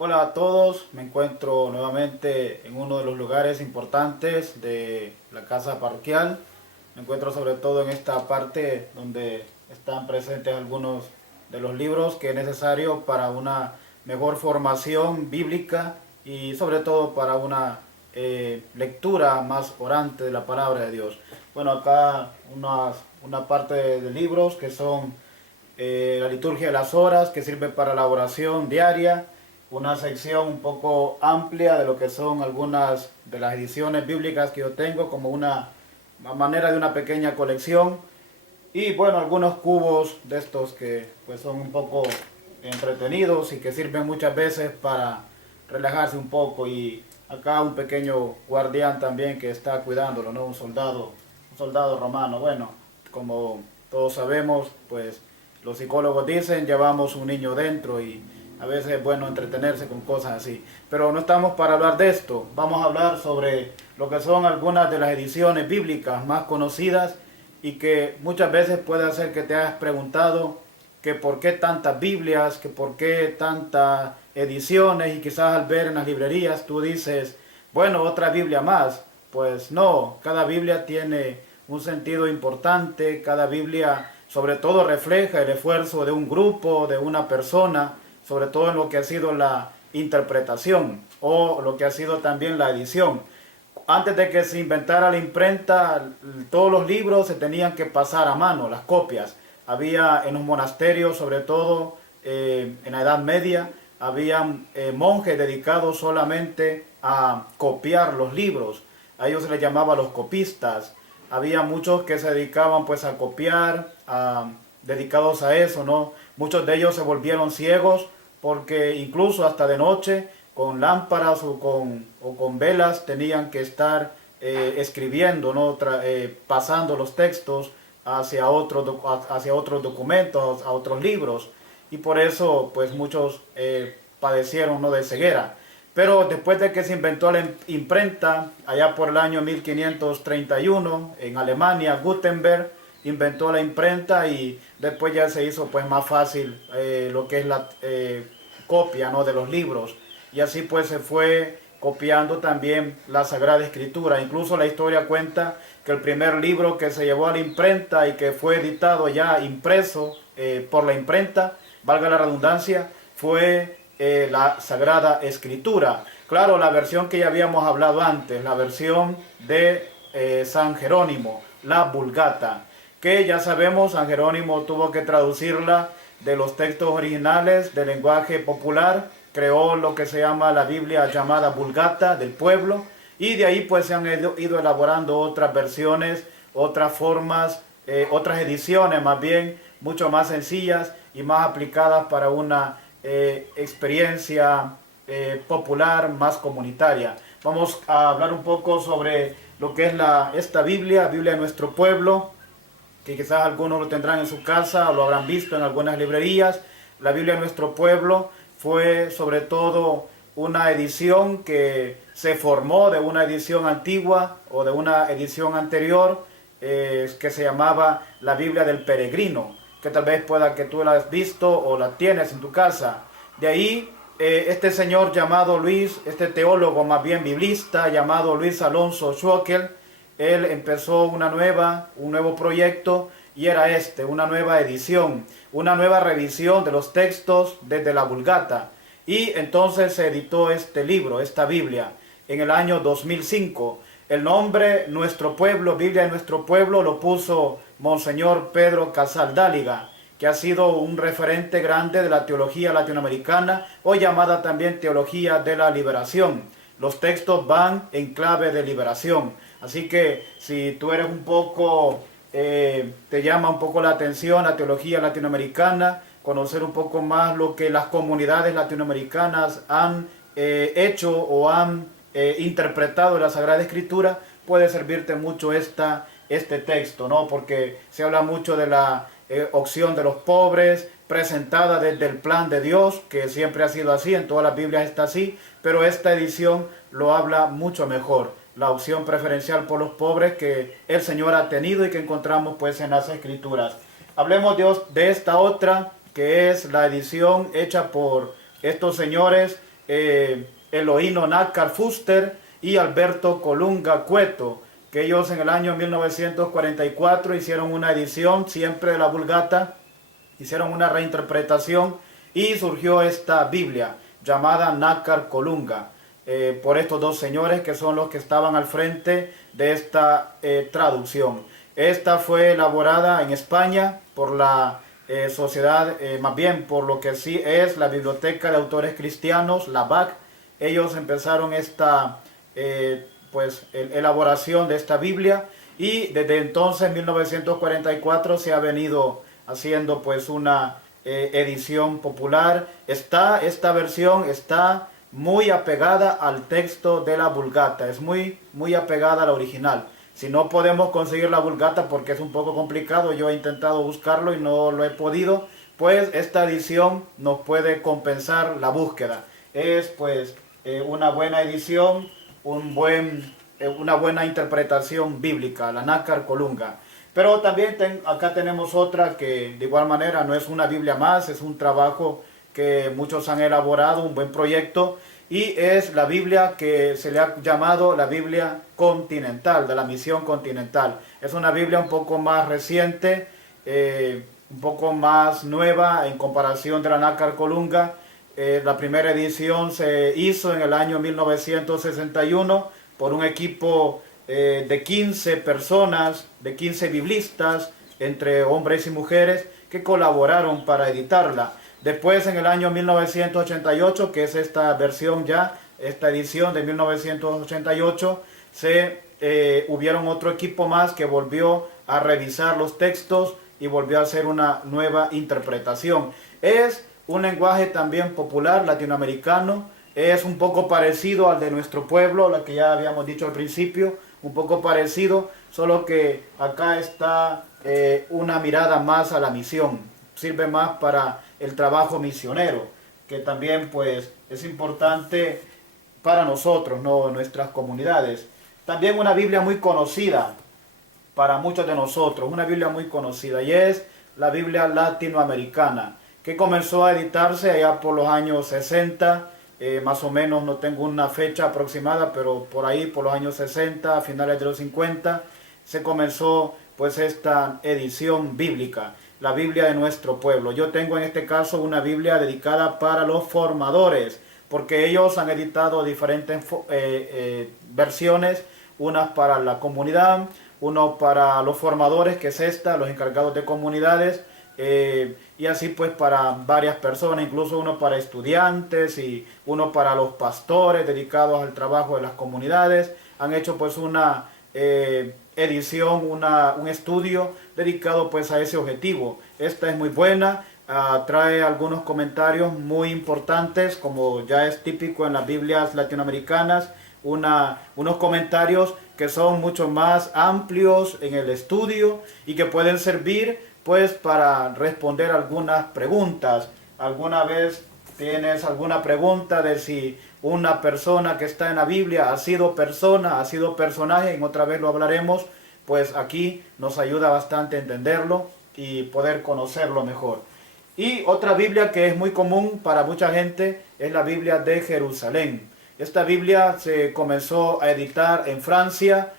Hola a todos, me encuentro nuevamente en uno de los lugares importantes de la casa parroquial. Me encuentro sobre todo en esta parte donde están presentes algunos de los libros que es necesario para una mejor formación bíblica y sobre todo para una lectura más orante de la palabra de Dios. Bueno, acá una parte de libros que son la liturgia de las horas, que sirve para la oración diaria, una sección un poco amplia de lo que son algunas de las ediciones bíblicas que yo tengo, como una manera de una pequeña colección, y bueno, algunos cubos de estos que pues son un poco entretenidos y que sirven muchas veces para relajarse un poco. Y acá un pequeño guardián también que está cuidándolo, ¿no? Un soldado romano. Bueno, como todos sabemos, pues los psicólogos dicen llevamos un niño dentro y a veces es bueno entretenerse con cosas así. Pero no estamos para hablar de esto. Vamos a hablar sobre lo que son algunas de las ediciones bíblicas más conocidas y que muchas veces puede hacer que te hayas preguntado que por qué tantas Biblias, que por qué tantas ediciones, y quizás al ver en las librerías tú dices, bueno, otra Biblia más. Pues no, cada Biblia tiene un sentido importante, cada Biblia sobre todo refleja el esfuerzo de un grupo, de una persona, sobre todo en lo que ha sido la interpretación o lo que ha sido también la edición. Antes de que se inventara la imprenta, todos los libros se tenían que pasar a mano, las copias. Había en los monasterios, sobre todo en la Edad Media, había monjes dedicados solamente a copiar los libros. A ellos se les llamaba los copistas. Había muchos que se dedicaban pues a copiar, dedicados a eso, ¿no? Muchos de ellos se volvieron ciegos porque incluso hasta de noche con lámparas o con velas tenían que estar escribiendo, ¿no? Pasando los textos hacia otros documentos, a otros libros, y por eso pues muchos padecieron, ¿no?, de ceguera. Pero después de que se inventó la imprenta, allá por el año 1531, en Alemania, Gutenberg inventó la imprenta y después ya se hizo pues más fácil lo que es la copia, ¿no?, de los libros. Y así pues se fue copiando también la Sagrada Escritura. Incluso la historia cuenta que el primer libro que se llevó a la imprenta y que fue editado ya impreso por la imprenta, valga la redundancia, fue la Sagrada Escritura. Claro, la versión que ya habíamos hablado antes, la versión de San Jerónimo, la Vulgata, que ya sabemos, San Jerónimo tuvo que traducirla de los textos originales del lenguaje popular, creó lo que se llama la Biblia llamada Vulgata del pueblo, y de ahí pues se han ido elaborando otras versiones, otras formas, otras ediciones más bien, mucho más sencillas y más aplicadas para una experiencia popular, más comunitaria. Vamos a hablar un poco sobre lo que es esta Biblia de nuestro pueblo, que quizás algunos lo tendrán en su casa o lo habrán visto en algunas librerías. La Biblia de nuestro pueblo fue sobre todo una edición que se formó de una edición antigua o de una edición anterior que se llamaba la Biblia del Peregrino, que tal vez pueda que tú la has visto o la tienes en tu casa. De ahí este señor llamado Luis, este teólogo más bien biblista llamado Luis Alonso Schockel, él empezó un nuevo proyecto, y era una nueva edición, una nueva revisión de los textos desde la Vulgata. Y entonces se editó este libro, esta Biblia, en el año 2005. El nombre Nuestro Pueblo, Biblia de Nuestro Pueblo, lo puso Monseñor Pedro Casal Dáliga, que ha sido un referente grande de la teología latinoamericana, o llamada también teología de la liberación. Los textos van en clave de liberación. Así que si tú eres un poco, te llama un poco la atención la teología latinoamericana, conocer un poco más lo que las comunidades latinoamericanas han hecho o han interpretado de la Sagrada Escritura, puede servirte mucho este texto, ¿no? Porque se habla mucho de la opción de los pobres, presentada desde el plan de Dios, que siempre ha sido así, en todas las Biblias está así, pero esta edición lo habla mucho mejor. La opción preferencial por los pobres que el Señor ha tenido y que encontramos pues en las Escrituras. Hablemos de esta otra, que es la edición hecha por estos señores Eloíno Nácar Fuster y Alberto Colunga Cueto, que ellos en el año 1944 hicieron una edición siempre de la Vulgata, hicieron una reinterpretación y surgió esta Biblia llamada Nácar Colunga, por estos dos señores que son los que estaban al frente de esta traducción. Esta fue elaborada en España por la sociedad, más bien por lo que sí es la Biblioteca de Autores Cristianos, la BAC. Ellos empezaron esta elaboración de esta Biblia y desde entonces, en 1944, se ha venido haciendo pues una edición popular. Esta versión está muy apegada al texto de la Vulgata, es muy apegada a la original. Si no podemos conseguir la Vulgata porque es un poco complicado, yo he intentado buscarlo y no lo he podido, pues esta edición nos puede compensar la búsqueda. Es pues una buena edición, una buena interpretación bíblica, la Nácar Colunga. Pero también acá tenemos otra que de igual manera no es una Biblia más, es un trabajo que muchos han elaborado, un buen proyecto, y es la Biblia que se le ha llamado la Biblia Continental, de la Misión Continental. Es una Biblia un poco más reciente, un poco más nueva en comparación de la Nácar Colunga. La primera edición se hizo en el año 1961 por un equipo de 15 personas, de 15 biblistas, entre hombres y mujeres, que colaboraron para editarla. Después, en el año 1988, que es esta versión ya, esta edición de 1988, hubieron otro equipo más que volvió a revisar los textos y volvió a hacer una nueva interpretación. Es un lenguaje también popular latinoamericano, es un poco parecido al de nuestro pueblo, lo que ya habíamos dicho al principio, un poco parecido, solo que acá está una mirada más a la misión, sirve más para el trabajo misionero, que también pues es importante para nosotros, ¿no? Nuestras comunidades. También una Biblia muy conocida para muchos de nosotros, una Biblia muy conocida, y es la Biblia latinoamericana, que comenzó a editarse allá por los años 60, más o menos, no tengo una fecha aproximada, pero por ahí, por los años 60, a finales de los 50, se comenzó pues esta edición bíblica, la Biblia de nuestro pueblo. Yo tengo en este caso una Biblia dedicada para los formadores, porque ellos han editado diferentes versiones, unas para la comunidad, uno para los formadores, que es esta, los encargados de comunidades, y así pues para varias personas, incluso uno para estudiantes y uno para los pastores dedicados al trabajo de las comunidades. Han hecho pues una edición, un estudio dedicado pues a ese objetivo. Esta es muy buena, trae algunos comentarios muy importantes, como ya es típico en las Biblias latinoamericanas, unos comentarios que son mucho más amplios en el estudio y que pueden servir pues para responder algunas preguntas. ¿Alguna vez tienes alguna pregunta de si una persona que está en la Biblia ha sido persona, ha sido personaje? En otra vez lo hablaremos, pues aquí nos ayuda bastante a entenderlo y poder conocerlo mejor. Y otra Biblia que es muy común para mucha gente es la Biblia de Jerusalén. Esta Biblia se comenzó a editar en Francia,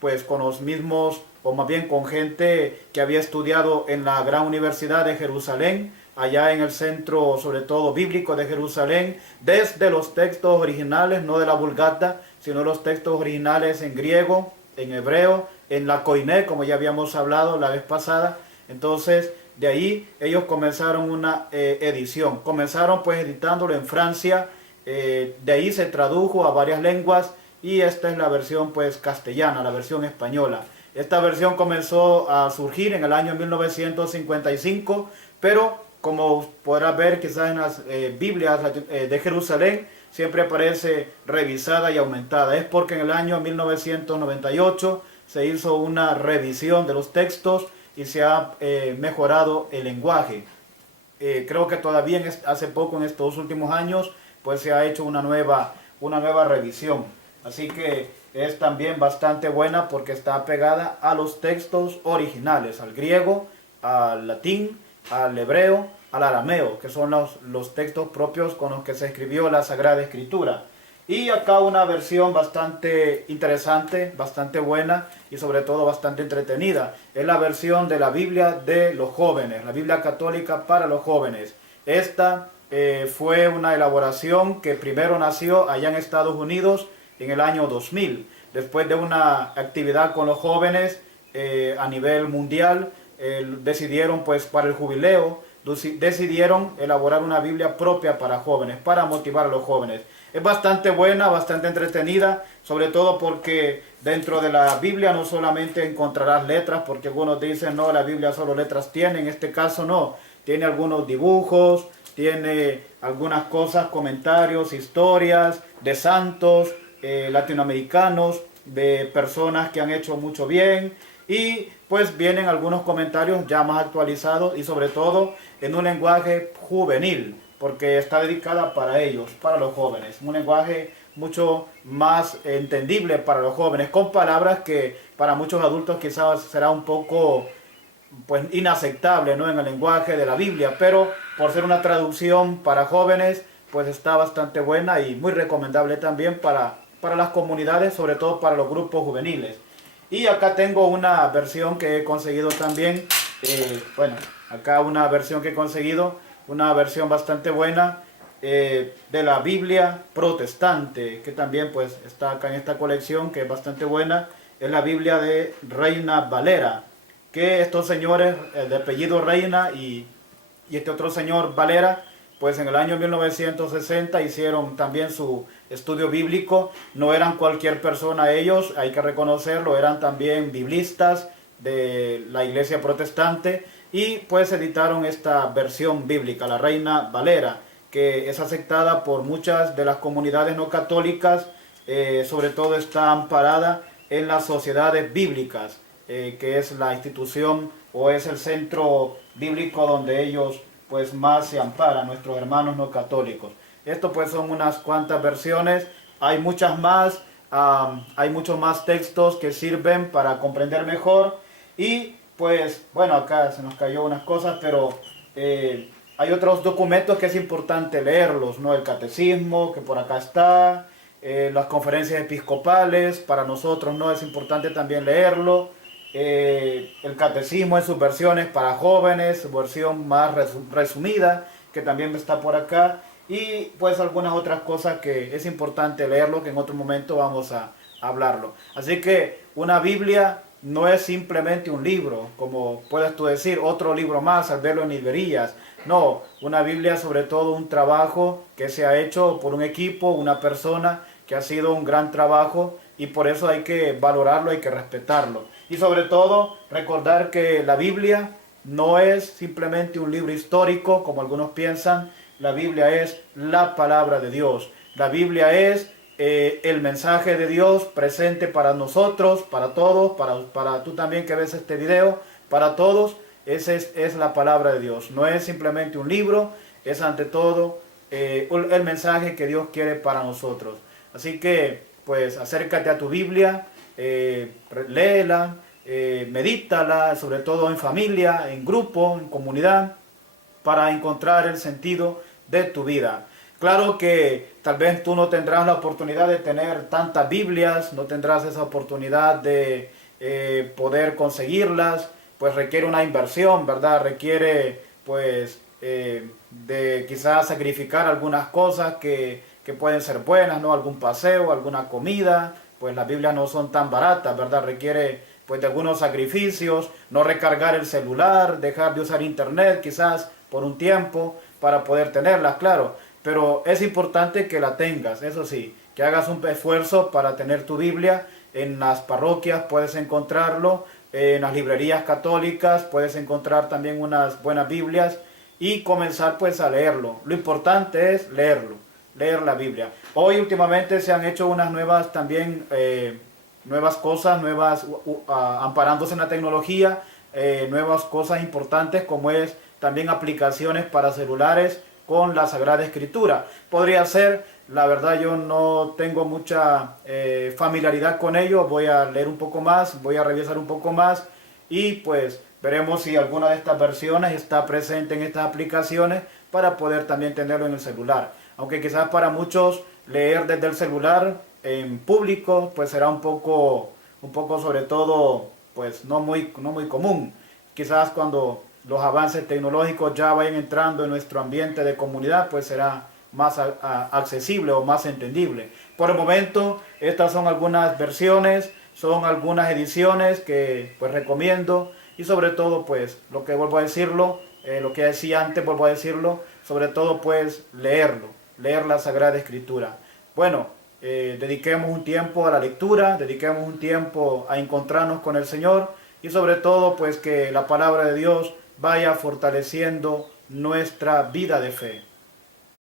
pues con los mismos, o más bien con gente que había estudiado en la gran universidad de Jerusalén, allá en el centro, sobre todo bíblico de Jerusalén, desde los textos originales, no de la Vulgata, sino los textos originales en griego, en hebreo, en la Koiné, como ya habíamos hablado la vez pasada. Entonces, de ahí ellos comenzaron una edición. Comenzaron pues editándolo en Francia, de ahí se tradujo a varias lenguas y esta es la versión pues castellana, la versión española. Esta versión comenzó a surgir en el año 1955, pero como podrás ver quizás en las Biblias de Jerusalén, siempre aparece revisada y aumentada. Es porque en el año 1998 se hizo una revisión de los textos y se ha mejorado el lenguaje. Creo que todavía hace poco, en estos últimos años, pues se ha hecho una nueva revisión. Así que es también bastante buena porque está pegada a los textos originales, al griego, al latín, al hebreo, al arameo, que son los textos propios con los que se escribió la Sagrada Escritura. Y acá una versión bastante interesante, bastante buena y sobre todo bastante entretenida. Es la versión de la Biblia de los jóvenes, la Biblia católica para los jóvenes. Esta fue una elaboración que primero nació allá en Estados Unidos en el año 2000. Después de una actividad con los jóvenes a nivel mundial, decidieron pues para el jubileo, decidieron elaborar una Biblia propia para jóvenes, para motivar a los jóvenes. Es bastante buena, bastante entretenida, sobre todo porque dentro de la Biblia no solamente encontrarás letras, porque algunos dicen, no, la Biblia solo letras tiene, en este caso no, tiene algunos dibujos, tiene algunas cosas, comentarios, historias de santos latinoamericanos, de personas que han hecho mucho bien, y pues vienen algunos comentarios ya más actualizados y sobre todo en un lenguaje juvenil, porque está dedicada para ellos, para los jóvenes. Un lenguaje mucho más entendible para los jóvenes, con palabras que para muchos adultos quizás será un poco pues inaceptable, ¿no?, en el lenguaje de la Biblia, pero por ser una traducción para jóvenes, pues está bastante buena y muy recomendable también para las comunidades, sobre todo para los grupos juveniles. Y acá tengo una versión que he conseguido también, acá una versión que he conseguido, una versión bastante buena de la Biblia protestante, que también pues está acá en esta colección, que es bastante buena. Es la Biblia de Reina Valera, que estos señores de apellido Reina y este otro señor Valera, pues en el año 1960 hicieron también su estudio bíblico. No eran cualquier persona ellos, hay que reconocerlo, eran también biblistas de la iglesia protestante, y pues editaron esta versión bíblica, la Reina Valera, que es aceptada por muchas de las comunidades no católicas, sobre todo está amparada en las sociedades bíblicas, que es la institución o es el centro bíblico donde ellos pues más se amparan, nuestros hermanos no católicos. Esto pues son unas cuantas versiones, hay muchas más, hay muchos más textos que sirven para comprender mejor. Y pues bueno, acá se nos cayó unas cosas, pero hay otros documentos que es importante leerlos, ¿no? El catecismo, que por acá está, las conferencias episcopales, para nosotros no es importante también leerlo. El catecismo en sus versiones para jóvenes, su versión más resumida, que también está por acá, y pues algunas otras cosas que es importante leerlo, que en otro momento vamos a hablarlo. Así que una Biblia no es simplemente un libro, como puedes tú decir, otro libro más al verlo en librerías. No, una Biblia es sobre todo un trabajo que se ha hecho por un equipo, una persona que ha sido un gran trabajo, y por eso hay que valorarlo, hay que respetarlo. Y sobre todo recordar que la Biblia no es simplemente un libro histórico, como algunos piensan. La Biblia es la palabra de Dios. La Biblia es el mensaje de Dios presente para nosotros, para todos, para tú también que ves este video, para todos. Esa es la palabra de Dios. No es simplemente un libro, es ante todo el mensaje que Dios quiere para nosotros. Así que pues acércate a tu Biblia, léela, medítala, sobre todo en familia, en grupo, en comunidad, para encontrar el sentido de tu vida. Claro que tal vez tú no tendrás la oportunidad de tener tantas Biblias, no tendrás esa oportunidad de poder conseguirlas, pues requiere una inversión, ¿verdad? Requiere pues de quizás sacrificar algunas cosas que pueden ser buenas, ¿no? Algún paseo, alguna comida, pues las Biblias no son tan baratas, ¿verdad? Requiere pues de algunos sacrificios, no recargar el celular, dejar de usar internet quizás por un tiempo para poder tenerlas, claro. Pero es importante que la tengas, eso sí, que hagas un esfuerzo para tener tu Biblia. En las parroquias puedes encontrarlo, en las librerías católicas puedes encontrar también unas buenas Biblias y comenzar pues a leerlo. Lo importante es leerlo, leer la Biblia. Hoy últimamente se han hecho unas nuevas también, nuevas cosas, amparándose en la tecnología, nuevas cosas importantes como es también aplicaciones para celulares con la Sagrada Escritura. Podría ser, la verdad yo no tengo mucha familiaridad con ello, voy a leer un poco más, voy a revisar un poco más y pues Veremos si alguna de estas versiones está presente en estas aplicaciones para poder también tenerlo en el celular. Aunque quizás para muchos leer desde el celular en público pues será un poco sobre todo pues no muy común. Quizás cuando los avances tecnológicos ya vayan entrando en nuestro ambiente de comunidad pues será más accesible o más entendible. Por el momento estas son algunas versiones, son algunas ediciones que pues recomiendo, y sobre todo pues lo que vuelvo a decirlo, lo que decía antes vuelvo a decirlo, sobre todo pues leer la Sagrada Escritura. Bueno, dediquemos un tiempo a la lectura, dediquemos un tiempo a encontrarnos con el Señor, y sobre todo pues que la palabra de Dios vaya fortaleciendo nuestra vida de fe.